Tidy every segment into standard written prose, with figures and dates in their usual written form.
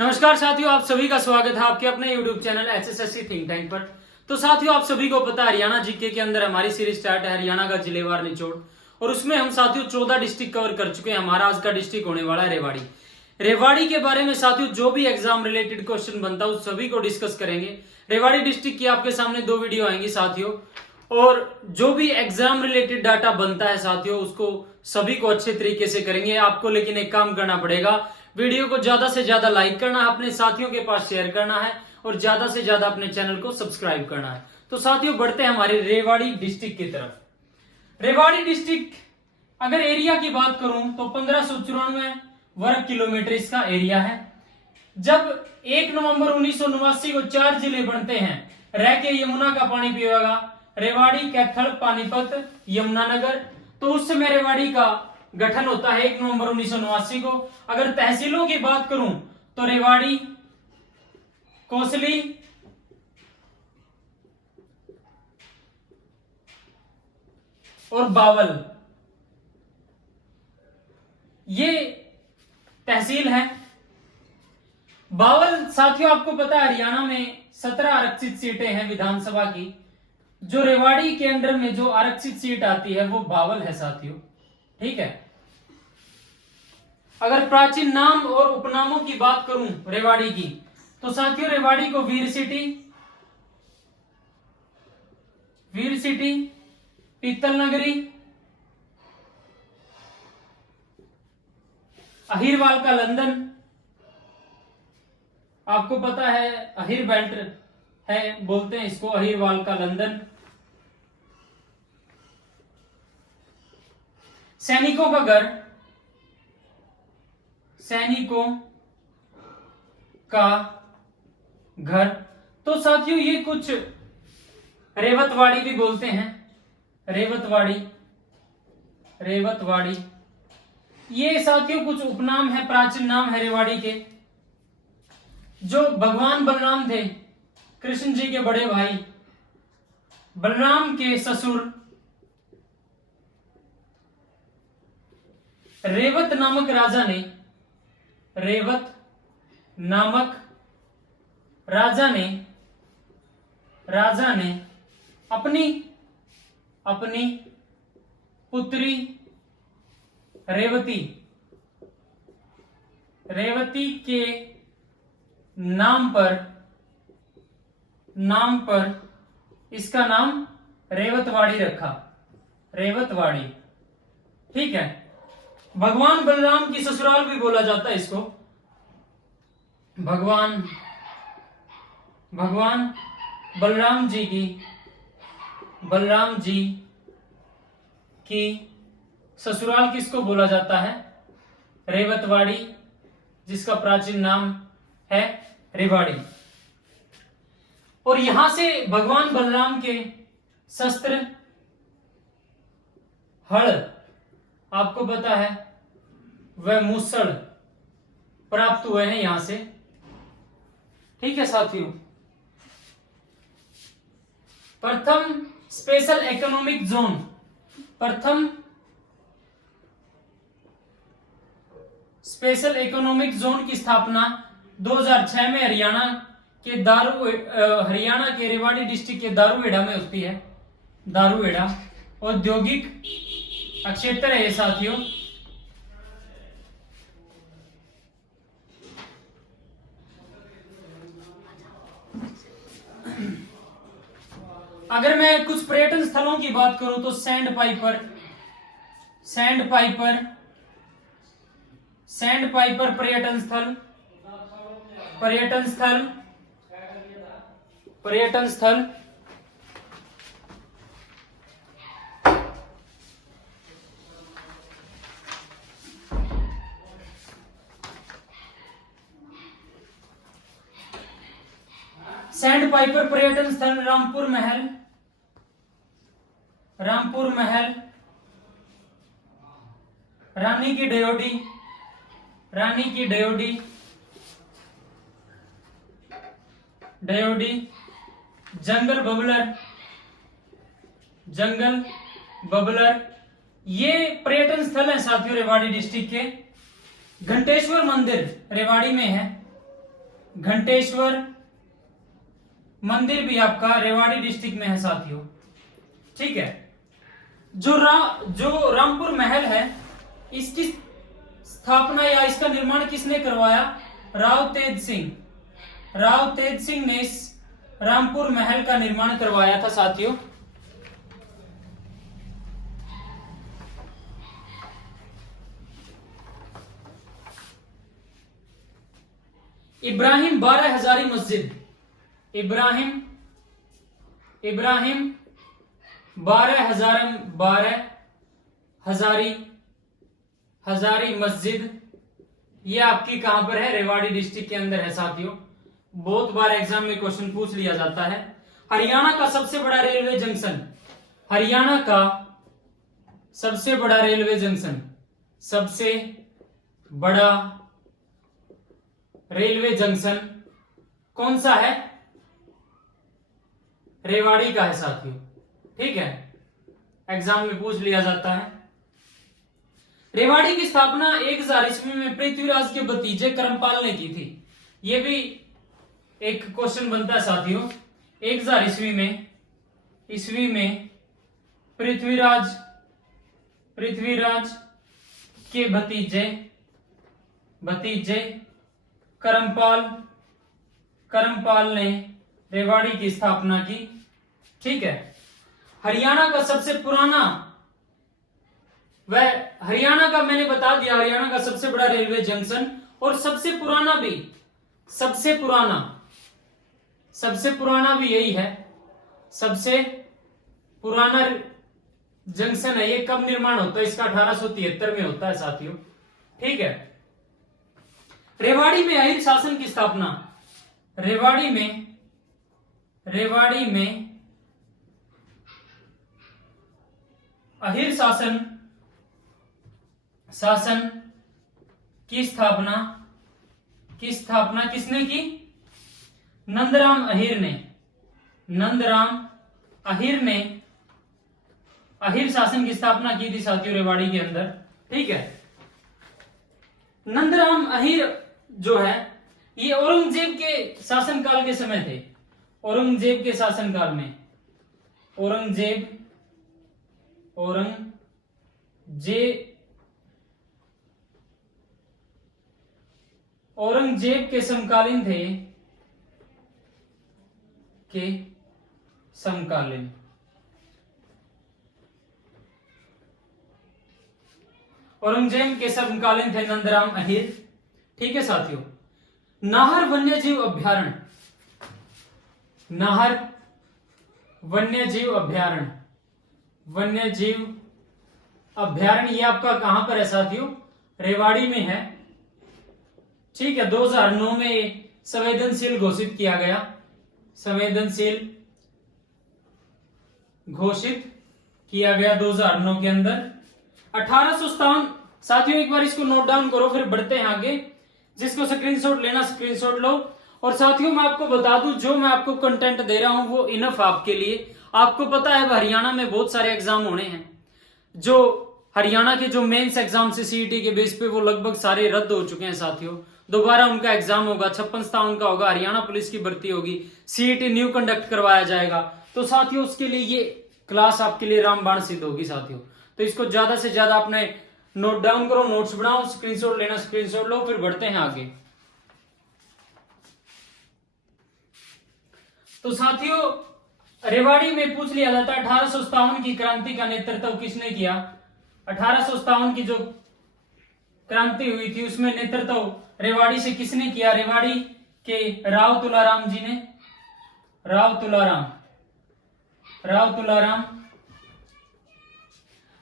नमस्कार साथियों, आप सभी का स्वागत है आपके अपने YouTube channel HSSC think tank पर। तो साथियों, आप सभी को पता है हरियाणा जीके के अंदर हमारी सीरीज स्टार्ट है हरियाणा का जिलेवार निचोड़, और उसमें हम साथियों 14 डिस्ट्रिक्ट कवर कर चुके हैं। हमारा आज का डिस्ट्रिक्ट होने वाला है रेवाड़ी। रेवाड़ी के बारे में साथियों जो भी एग्जाम रिलेटेड क्वेश्चन बनता है उस सभी को डिस्कस करेंगे। रेवाड़ी डिस्ट्रिक्ट की आपके सामने 2 वीडियो आएंगी साथियों, और जो भी एग्जाम रिलेटेड डाटा बनता है साथियों उसको सभी को अच्छे तरीके से करेंगे। आपको लेकिन एक काम करना पड़ेगा, वीडियो को ज्यादा से ज्यादा लाइक करना है, अपने साथियों के पास शेयर करना है और ज्यादा से ज्यादा अपने चैनल को सब्सक्राइब करना है। तो साथियों बढ़ते हैं हमारे रेवाड़ी डिस्ट्रिक्ट की तरफ। रेवाड़ी डिस्ट्रिक्ट अगर एरिया की बात करूं तो 1594 वर्ग किलोमीटर इसका एरिया है। जब 1 नवंबर 1989 को 4 जिले बनते हैं, रह के यमुना का पानी पिएगा, रेवाड़ी, कैथल, पानीपत, यमुनानगर, तो उस समय रेवाड़ी का गठन होता है 1 नवंबर 1989 को। अगर तहसीलों की बात करूं तो रेवाड़ी, कोसली, और बावल ये तहसील है। बावल साथियों आपको पता है हरियाणा में 17 आरक्षित सीटें हैं विधानसभा की। जो रेवाड़ी के अंडर में जो आरक्षित सीट आती है वो बावल है साथियों, ठीक है। अगर प्राचीन नाम और उपनामों की बात करूं रेवाड़ी की तो साथियों रेवाड़ी को वीर सिटी, पीतल नगरी, अहिरवाल का लंदन, आपको पता है अहिर बेल्ट है, बोलते हैं इसको अहिरवाल का लंदन, सैनिकों का घर। तो साथियों ये कुछ रेवतवाड़ी भी बोलते हैं, रेवतवाड़ी ये साथियों कुछ उपनाम है, प्राचीन नाम है रेवाड़ी के। जो भगवान बलराम थे, कृष्ण जी के बड़े भाई, बलराम के ससुर रेवत नामक राजा ने अपनी पुत्री रेवती के नाम पर इसका नाम रेवतवाड़ी रखा, रेवतवाड़ी, ठीक है। भगवान बलराम की ससुराल भी बोला जाता है इसको, भगवान बलराम जी की ससुराल किसको बोला जाता है? रेवतवाड़ी, जिसका प्राचीन नाम है रेवाड़ी। और यहां से भगवान बलराम के शस्त्र हल, आपको पता है, वह मूसल प्राप्त हुए हैं यहां से, ठीक है साथियों। प्रथम स्पेशल इकोनॉमिक जोन की स्थापना 2006 में हरियाणा के रेवाड़ी डिस्ट्रिक्ट के दारूहेड़ा में होती है। दारूहेड़ा औद्योगिक क्षेत्र है ये साथियों। अगर मैं कुछ पर्यटन स्थलों की बात करूं तो सैंड पाइपर पर्यटन स्थल सैंड पाइपर पर्यटन स्थल रामपुर महल, रानी की डयोडी, जंगल बबलर, ये पर्यटन स्थल है साथियों रेवाड़ी डिस्ट्रिक्ट के। घंटेश्वर मंदिर रेवाड़ी में है, घंटेश्वर मंदिर भी आपका रेवाड़ी डिस्ट्रिक्ट में है साथियों। ठीक है, जो रामपुर महल है, इसकी स्थापना या इसका निर्माण किसने करवाया? राव तेज सिंह। राव तेज सिंह ने इस रामपुर महल का निर्माण करवाया था साथियों। इब्राहिम 12 हजारी मस्जिद, इब्राहिम 12 हजारी मस्जिद, ये आपकी कहां पर है? रेवाड़ी डिस्ट्रिक्ट के अंदर है साथियों। बहुत बार एग्जाम में क्वेश्चन पूछ लिया जाता है। हरियाणा का सबसे बड़ा रेलवे जंक्शन, हरियाणा का सबसे बड़ा रेलवे जंक्शन, सबसे बड़ा रेलवे जंक्शन कौन सा है? रेवाड़ी का है साथियों। ठीक है, एग्जाम में पूछ लिया जाता है। रेवाड़ी की स्थापना 1000 ईस्वी में पृथ्वीराज के भतीजे करमपाल ने की थी। यह भी एक क्वेश्चन बनता है साथियों। 1000 ईस्वी में पृथ्वीराज के भतीजे करमपाल ने रेवाड़ी की स्थापना की। ठीक है, हरियाणा का सबसे पुराना, हरियाणा का मैंने बता दिया, हरियाणा का सबसे बड़ा रेलवे जंक्शन और सबसे पुराना भी यही है। सबसे पुराना जंक्शन है। ये कब निर्माण होता है इसका? 1873 में होता है साथियों। ठीक है, रेवाड़ी में अहिर शासन की स्थापना, रेवाड़ी में अहिर शासन की स्थापना किसने की? नंदराम अहिर ने अहिर शासन की स्थापना की थी साथियों रेवाड़ी के अंदर। ठीक है, नंदराम अहिर जो है ये औरंगजेब के शासनकाल के समय थे। औरंगजेब के शासनकाल में औरंगजेब के समकालीन थे, औरंगजेब के समकालीन थे नंदराम अहिर। ठीक है साथियों, नाहर वन्यजीव अभ्यारण्य, नाहर वन्यजीव अभ्यारण्य ये आपका कहां पर है साथियों? रेवाड़ी में है। ठीक है, 2009 में संवेदनशील घोषित किया गया, संवेदनशील घोषित किया गया 2009 के अंदर। 1857 साथियों, एक बार इसको नोट डाउन करो, फिर बढ़ते हैं आगे। जिसको स्क्रीनशॉट लेना स्क्रीनशॉट लो। और साथियों मैं आपको बता दूं, जो मैं आपको कंटेंट दे रहा हूं वो इनफ आपके लिए। आपको पता है हरियाणा में बहुत सारे एग्जाम होने हैं। जो हरियाणा के जो मेंस एग्जाम से सीईटी के बेस पे वो लगभग सारे रद्द हो चुके हैं साथियों। दोबारा उनका एग्जाम होगा, 56 का होगा, हरियाणा पुलिस की भर्ती होगी, सीईटी न्यू कंडक्ट करवाया जाएगा। तो साथियों उसके लिए ये क्लास आपके लिए रामबाण सिद्ध होगी साथियों। तो इसको ज्यादा से ज्यादा अपने नोट डाउन करो, नोट्स बनाओ, स्क्रीनशॉट लेना स्क्रीनशॉट लो, फिर बढ़ते हैं आगे। तो साथियों रेवाड़ी में पूछ लिया जाता है 1857 की क्रांति का नेतृत्व किसने किया? 1857 की जो क्रांति हुई थी उसमें नेतृत्व रेवाड़ी से किसने किया? रेवाड़ी के राव तुलाराम जी ने।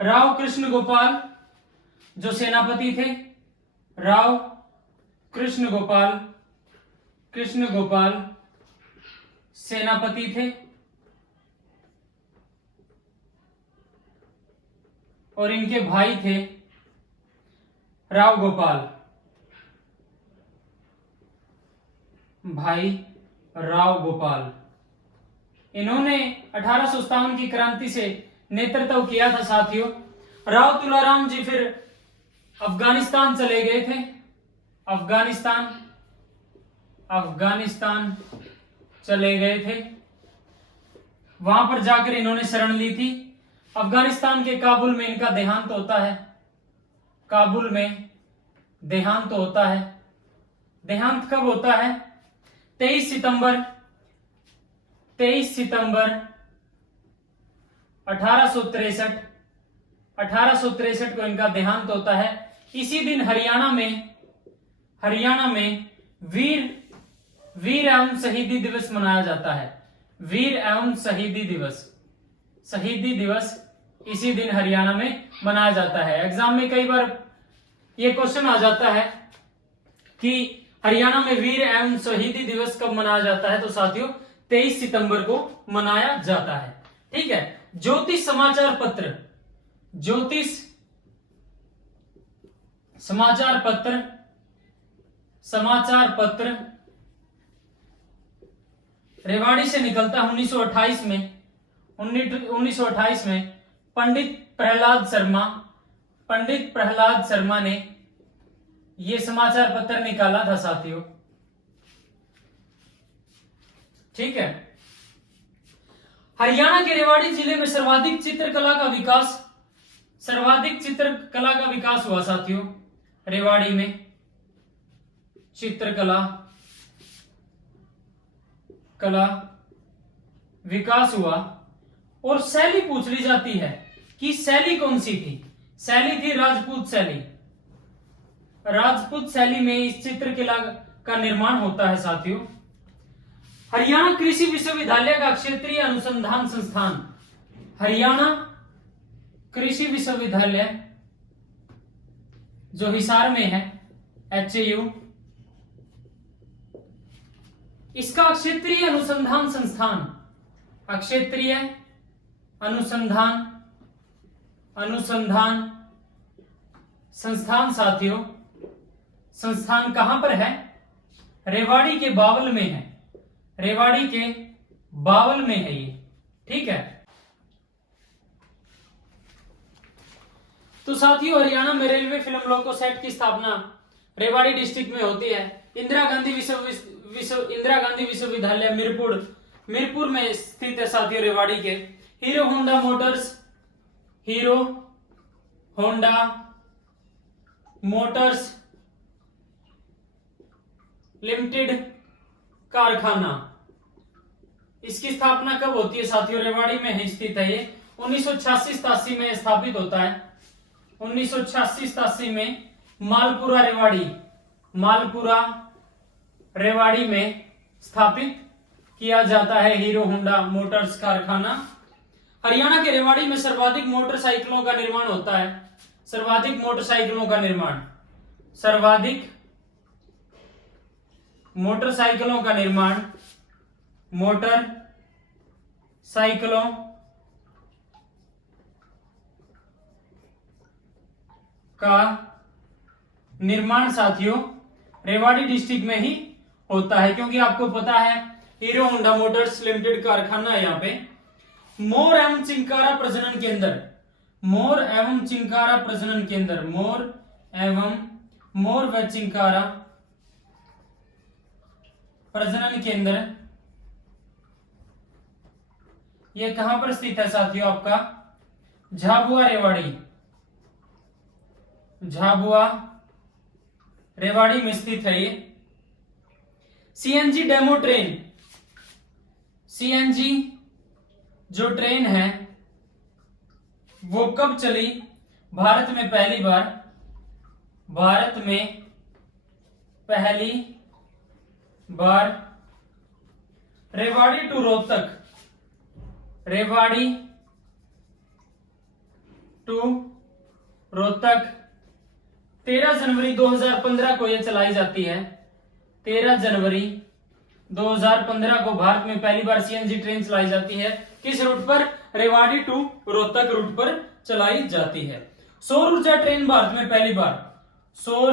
राव कृष्ण गोपाल जो सेनापति थे, राव कृष्ण गोपाल सेनापति थे। और इनके भाई थे राव गोपाल, इन्होंने 1857 की क्रांति से नेतृत्व किया था साथियों। राव तुलाराम जी फिर अफगानिस्तान चले गए थे। अफगानिस्तान चले गए थे। वहां पर जाकर इन्होंने शरण ली थी। अफगानिस्तान के काबुल में इनका देहांत होता है। काबुल में देहांत होता है। देहांत कब होता है? 23 सितंबर 1863 को इनका देहांत होता है। इसी दिन हरियाणा में वीर एवं शहीदी दिवस मनाया जाता है। वीर एवं शहीदी दिवस इसी दिन हरियाणा में मनाया जाता है। एग्जाम में कई बार ये क्वेश्चन आ जाता है कि हरियाणा में वीर एवं शहीदी दिवस कब मनाया जाता है? तो साथियों 23 सितंबर को मनाया जाता है। ठीक है। ज्योतिष समाचार पत्र रेवाड़ी से निकलता है 1928 में। पंडित प्रहलाद शर्मा ने यह समाचार पत्र निकाला था साथियों। ठीक है। हरियाणा के रेवाड़ी जिले में सर्वाधिक चित्रकला का विकास हुआ साथियों। रेवाड़ी में चित्रकला विकास हुआ। और शैली पूछ ली जाती है कि शैली कौन सी थी? शैली थी राजपूत शैली में इस चित्रकला का निर्माण होता है साथियों। हरियाणा कृषि विश्वविद्यालय का क्षेत्रीय अनुसंधान संस्थान, हरियाणा कृषि विश्वविद्यालय जो हिसार में है, HAU, इसका क्षेत्रीय अनुसंधान संस्थान साथियों, संस्थान कहां पर है? रेवाड़ी के बावल में है। रेवाड़ी के बावल में है ये। ठीक है। तो साथियों हरियाणा में रेलवे फिल्म लोको सेट की स्थापना रेवाड़ी डिस्ट्रिक्ट में होती है। इंदिरा गांधी विश्वविद्यालय मीरपुर में स्थित है साथियों रेवाड़ी के। हीरो होंडा मोटर्स लिमिटेड कारखाना, इसकी स्थापना कब होती है साथियों? रेवाड़ी में ही स्थित है ये। 1986-87 में स्थापित होता है। 1986-87 में मालपुरा रेवाड़ी में स्थापित किया जाता है हीरो होंडा मोटर्स कारखाना। हरियाणा के रेवाड़ी में सर्वाधिक मोटरसाइकिलों का निर्माण होता है। सर्वाधिक मोटरसाइकिलों का निर्माण साथियों रेवाड़ी डिस्ट्रिक्ट में ही होता है, क्योंकि आपको पता है हीरो होंडा मोटर्स लिमिटेड कारखाना है यहाँ पे। मोर एवं चिंकारा प्रजनन केंद्र ये कहां पर स्थित है साथियों? आपका झाबुआ रेवाड़ी में स्थित है ये। सीएनजी डेमो ट्रेन, सीएनजी जो ट्रेन है वो कब चली भारत में पहली बार? रेवाड़ी टू रोहतक 13 जनवरी 2015 को यह चलाई जाती है। 13 जनवरी 2015 को भारत में पहली बार सीएनजी ट्रेन चलाई जाती है। किस रूट पर? रेवाड़ी टू रोहतक रूट पर चलाई जाती है। सौर ऊर्जा ट्रेन भारत में पहली बार, सौर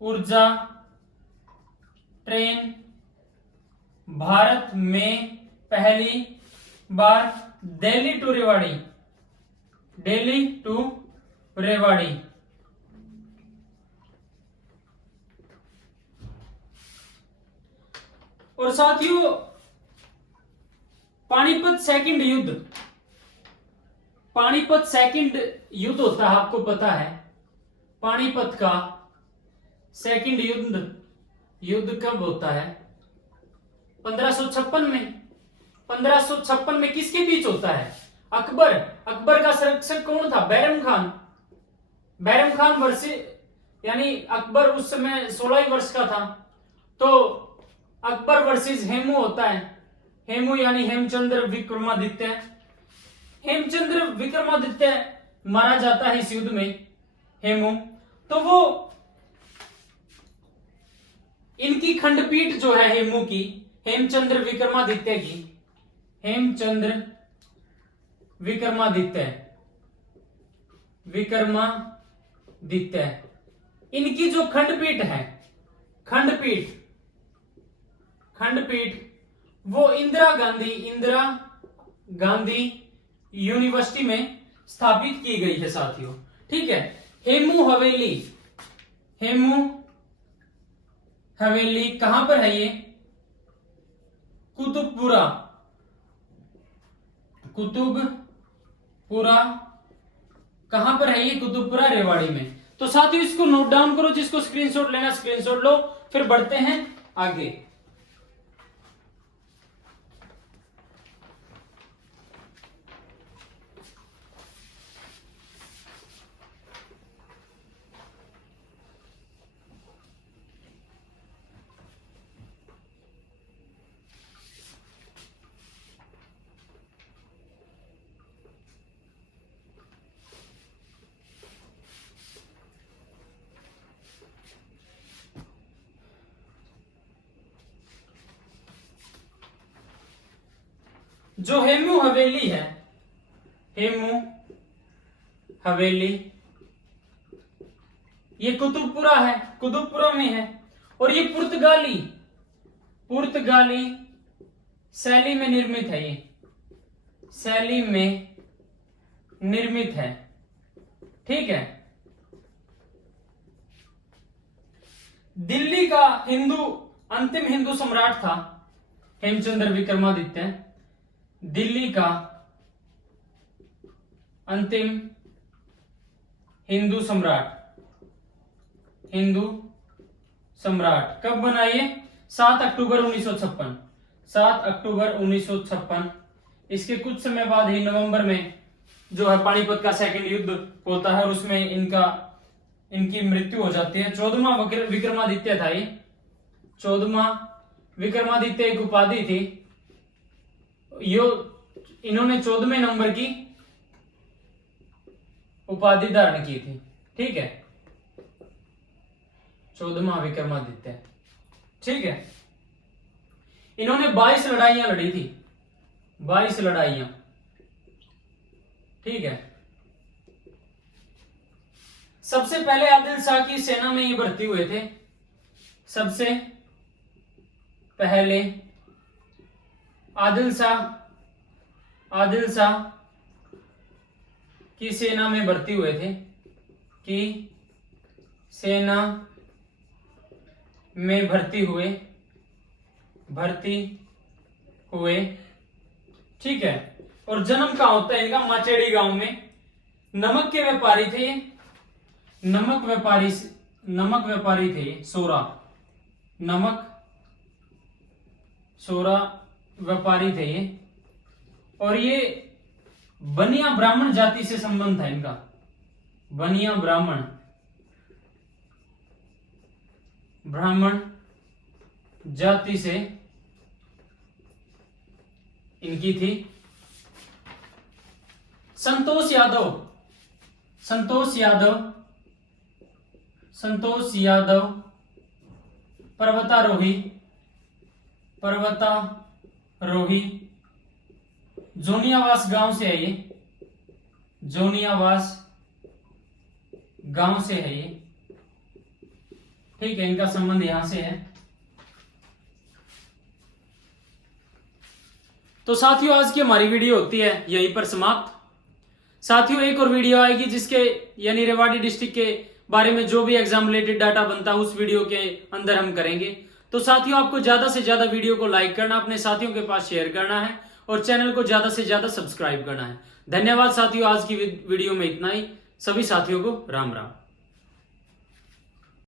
ऊर्जा ट्रेन भारत में पहली बार दिल्ली टू रेवाड़ी और साथियों पानीपत सेकंड युद्ध, पानीपत सेकंड युद्ध होता है, आपको पता है पानीपत का सेकंड युद्ध कब होता है? 1556 में। 1556 में किसके बीच होता है? अकबर का संरक्षक कौन था? बैरम खान वर्सेस, यानी अकबर उस समय 16 ही वर्ष का था, तो अकबर वर्सेस हेमू होता है। हेमू यानी हेमचंद्र विक्रमादित्य। हेमचंद्र विक्रमादित्य मारा जाता है इस युद्ध में, हेमू। तो वो इनकी खंडपीठ जो है हेमू की, हेमचंद्र विक्रमादित्य की, हेमचंद्र विक्रमादित्य, इनकी जो खंडपीठ है, खंडपीठ वो इंदिरा गांधी यूनिवर्सिटी में स्थापित की गई है साथियों। ठीक है। हेमू हवेली कहां पर है? ये कुतुबपुरा कहां पर है? ये कुतुबपुरा रेवाड़ी में। तो साथियों इसको नोट डाउन करो, जिसको स्क्रीनशॉट लेना स्क्रीनशॉट लो। फिर बढ़ते हैं आगे। जो हेमू हवेली है, हेमू हवेली, ये कुतुबपुरा है, कुतुबपुरा में है। और ये पुर्तगाली शैली में निर्मित है। ये शैली में निर्मित है। ठीक है। दिल्ली का अंतिम हिंदू सम्राट था हेमचंद्र विक्रमादित्य। दिल्ली का अंतिम हिंदू सम्राट कब बना? ये 7 अक्टूबर 1956। 7 अक्टूबर 1956। इसके कुछ समय बाद ही नवंबर में जो है पानीपत का सेकंड युद्ध होता है और उसमें इनकी मृत्यु हो जाती है। 14वां विक्रमादित्य था ये। 14वां विक्रमादित्य एक उपाधि थी। इन्होंने 14वें नंबर की उपाधि धारण की थी। ठीक है। 14वां विक्रमादित्य। ठीक है। इन्होंने 22 लड़ाइयां लड़ी थी। 22 लड़ाइयां। ठीक है। सबसे पहले आदिल शाह की सेना में ये भर्ती हुए थे। सबसे पहले आदिल शाह की सेना में भर्ती हुए थे। भर्ती हुए। ठीक है। और जन्म कहां होता है इनका? माचेड़ी गांव में। नमक के व्यापारी थे। नमक व्यापारी थे। सोरा व्यापारी थे ये। और ये बनिया ब्राह्मण जाति से संबंध था इनका। बनिया ब्राह्मण जाति से इनकी थी। संतोष यादव पर्वतारोही जोनियावास गांव से है ये। जोनियावास गांव से है ये। ठीक है। इनका संबंध यहां से है। तो साथियों आज की हमारी वीडियो होती है यहीं पर समाप्त। साथियों एक और वीडियो आएगी जिसके यानी रेवाड़ी डिस्ट्रिक्ट के बारे में जो भी एग्जाम रिलेटेड डाटा बनता है उस वीडियो के अंदर हम करेंगे। तो साथियों आपको ज्यादा से ज्यादा वीडियो को लाइक करना, अपने साथियों के पास शेयर करना है और चैनल को ज्यादा से ज्यादा सब्सक्राइब करना है। धन्यवाद साथियों, आज की वीडियो में इतना ही। सभी साथियों को राम राम।